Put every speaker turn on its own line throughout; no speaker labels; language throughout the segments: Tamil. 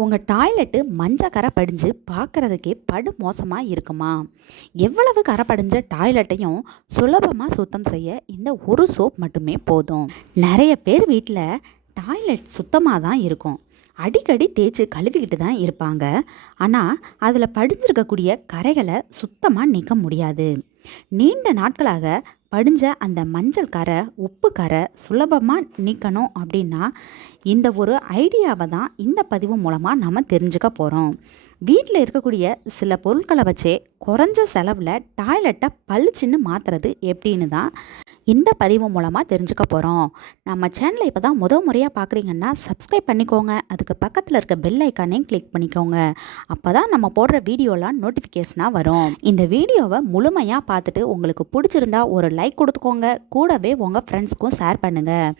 உங்கள் டாய்லெட்டு மஞ்சள் கரை படிஞ்சு பார்க்குறதுக்கே படு மோசமாக இருக்குமா? எவ்வளவு கரை படிஞ்ச டாய்லெட்டையும் சுலபமாக சுத்தம் செய்ய இந்த ஒரு சோப் மட்டுமே போதும். நிறைய பேர் வீட்டில் டாய்லெட் சுத்தமாக தான் இருக்கும். அடிக்கடி தேய்ச்சி கழுவிக்கிட்டு தான் இருப்பாங்க. ஆனால் அதில் படிஞ்சிருக்கக்கூடிய கரைகளை சுத்தமாக நீக்க முடியாது. நீண்ட நாட்களாக படிஞ்ச அந்த மஞ்சள் கரை உப்பு கரை சுலபமாக நீக்கணும் அப்படின்னா இந்த ஒரு ஐடியாவை தான் இந்த பதிவு மூலமாக நம்ம தெரிஞ்சுக்க போகிறோம் வீட்டில் இருக்கக்கூடிய சில பொருட்களை வச்சே குறைஞ்ச செலவில் டாய்லெட்டை பளிச்சுன்னு மாற்றுறது எப்படின்னு தான் இந்த பதிவு மூலமாக தெரிஞ்சுக்க போகிறோம் நம்ம சேனலை இப்போ தான் முத முறையாக பார்க்குறீங்கன்னா சப்ஸ்கிரைப் பண்ணிக்கோங்க. அதுக்கு பக்கத்தில் இருக்க பெல் ஐக்கானையும் கிளிக் பண்ணிக்கோங்க. அப்போ தான் நம்ம போடுற வீடியோலாம் நோட்டிஃபிகேஷனாக வரும். இந்த வீடியோவை முழுமையாக பார்த்துட்டு உங்களுக்கு பிடிச்சிருந்தா ஒரு லைக் கொடுத்துக்கோங்க. கூடவே உங்கள் ஃப்ரெண்ட்ஸ்க்கும் ஷேர் பண்ணுங்கள்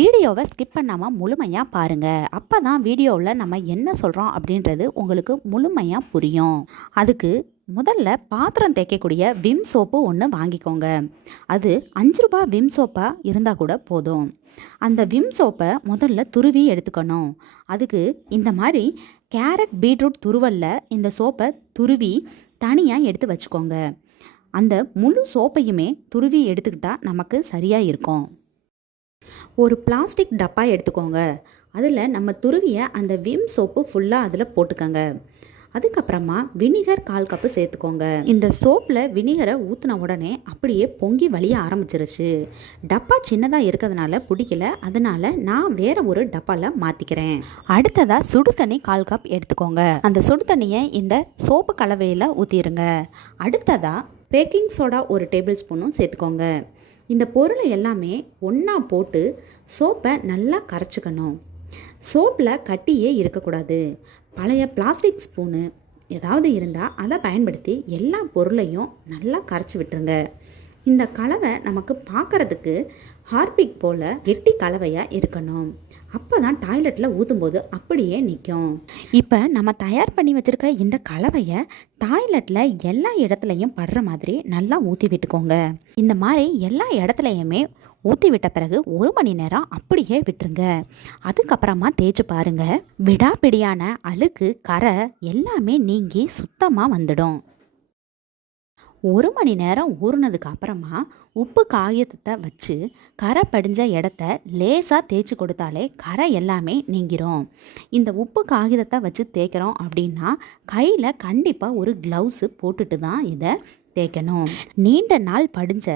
வீடியோவை ஸ்கிப் பண்ணாமல் முழுமையாக பாருங்கள் அப்போ தான் வீடியோவில் நம்ம என்ன சொல்கிறோம் அப்படின்றது உங்களுக்கு முழு முழுமையாக புரியும். அதுக்கு முதல்ல பாத்திரம் தேய்க்கக்கூடிய விம் சோப்பு ஒன்று வாங்கிக்கோங்க. அது அஞ்சு ரூபா விம் சோப்பாக இருந்தால் கூட போதும். அந்த விம் சோப்பை முதல்ல துருவி எடுத்துக்கணும். அதுக்கு இந்த மாதிரி கேரட் பீட்ரூட் துருவல்ல இந்த சோப்பை துருவி தனியாக எடுத்து வச்சுக்கோங்க. அந்த முழு சோப்பையுமே துருவி எடுத்துக்கிட்டால் நமக்கு சரியாக இருக்கும். ஒரு பிளாஸ்டிக் டப்பா எடுத்துக்கோங்க. அதில் நம்ம துருவிய அந்த விம் சோப்பு ஃபுல்லாக அதில் போட்டுக்கோங்க. அதுக்கப்புறமா வினிகர் கால் கப்பு சேர்த்துக்கோங்க. இந்த சோப்பில் வினிகரை ஊற்றின உடனே அப்படியே பொங்கி வழிய ஆரம்பிச்சிருச்சு. டப்பா சின்னதாக இருக்கிறதுனால பிடிக்கல. அதனால நான் வேற ஒரு டப்பாவில் மாற்றிக்கிறேன் அடுத்ததாக சுடு தண்ணி கால் கப் எடுத்துக்கோங்க. அந்த சுடு தண்ணியை இந்த சோப்பு கலவையில் ஊற்றிடுங்க அடுத்ததாக பேக்கிங் சோடா ஒரு டேபிள் ஸ்பூனும் சேர்த்துக்கோங்க. இந்த பொருளை எல்லாமே ஒன்றா போட்டு சோப்பை நல்லா கரைச்சிக்கணும். சோப்பில் கட்டியே இருக்கக்கூடாது. பழைய பிளாஸ்டிக் ஸ்பூனு ஏதாவது இருந்தால் அதை பயன்படுத்தி எல்லா பொருளையும் நல்லா கரைச்சி விட்டுருங்க. இந்த கலவை நமக்கு பார்க்கறதுக்கு ஹார்பிக் போல் கெட்டி கலவையாக இருக்கணும். அப்போ தான் டாய்லெட்டில் ஊற்றும்போது அப்படியே நிற்கும் இப்போ நம்ம தயார் பண்ணி வச்சுருக்க இந்த கலவையை டாய்லெட்டில் எல்லா இடத்துலையும் படுற மாதிரி நல்லா ஊற்றி விட்டுக்கோங்க. இந்த மாதிரி எல்லா இடத்துலையுமே ஊற்றி விட்ட பிறகு ஒரு மணி நேரம் அப்படியே விட்டுருங்க. அதுக்கப்புறமா தேய்ச்சி பாருங்கள் விடாப்பிடியான அழுக்கு கரை எல்லாமே நீங்கி சுத்தமாக வந்துடும். ஒரு மணி நேரம் ஊறுனதுக்கு அப்புறமா உப்பு காகிதத்தை வச்சு கரை படிஞ்ச இடத்த லேசாக தேய்ச்சி கொடுத்தாலே கரை எல்லாமே நீங்கிரும். இந்த உப்பு காகிதத்தை வச்சு தேய்க்கிறோம் அப்படின்னா கையில் கண்டிப்பாக ஒரு க்ளவுஸு போட்டுட்டு தான் இதை தேய்க்கணும். நீண்ட நாள் படிஞ்ச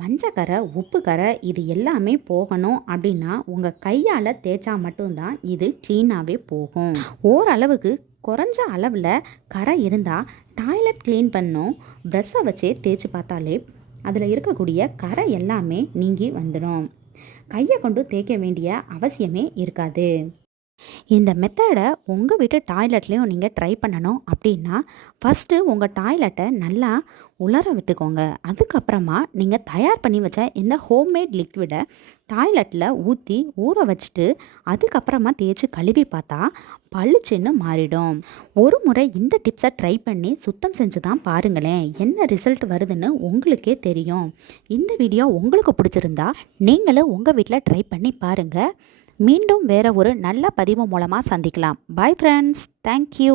மஞ்சக்கரை உப்பு கரை இது எல்லாமே போகணும் அப்படின்னா உங்கள் கையால் தேய்ச்சா மட்டும்தான் இது க்ளீனாகவே போகும். ஓரளவுக்கு குறைஞ்ச அளவில் கரை இருந்தால் டாய்லெட் க்ளீன் பண்ணும். ப்ரெஷ்ஷை வச்சே தேய்ச்சி பார்த்தாலே அதில் இருக்கக்கூடிய கரை எல்லாமே நீங்கி வந்துடும் கையை கொண்டு தேய்க்க வேண்டிய அவசியமே இருக்காது. இந்த மெத்தடை உங்கள் வீட்டு டாய்லெட்லேயும் நீங்கள் ட்ரை பண்ணணும். அப்படின்னா ஃபஸ்ட்டு உங்கள் டாய்லெட்டை நல்லா உலர விட்டுக்கோங்க. அதுக்கப்புறமா நீங்கள் தயார் பண்ணி வச்ச இந்த ஹோம்மேட் லிக்விடை டாய்லெட்டில் ஊற்றி ஊற வச்சுட்டு அதுக்கப்புறமா தேய்ச்சி கழுவி பார்த்தா பளிச்சுன்னு மாறிடும். ஒரு முறை இந்த டிப்ஸை ட்ரை பண்ணி சுத்தம் செஞ்சு தான் பாருங்களேன். என்ன ரிசல்ட் வருதுன்னு உங்களுக்கே தெரியும். இந்த வீடியோ உங்களுக்கு பிடிச்சிருந்தா நீங்களும் உங்கள் வீட்டில் ட்ரை பண்ணி பாருங்கள் மீண்டும் வேற ஒரு நல்ல பதிவு மூலமாக சந்திக்கலாம். Bye friends thank you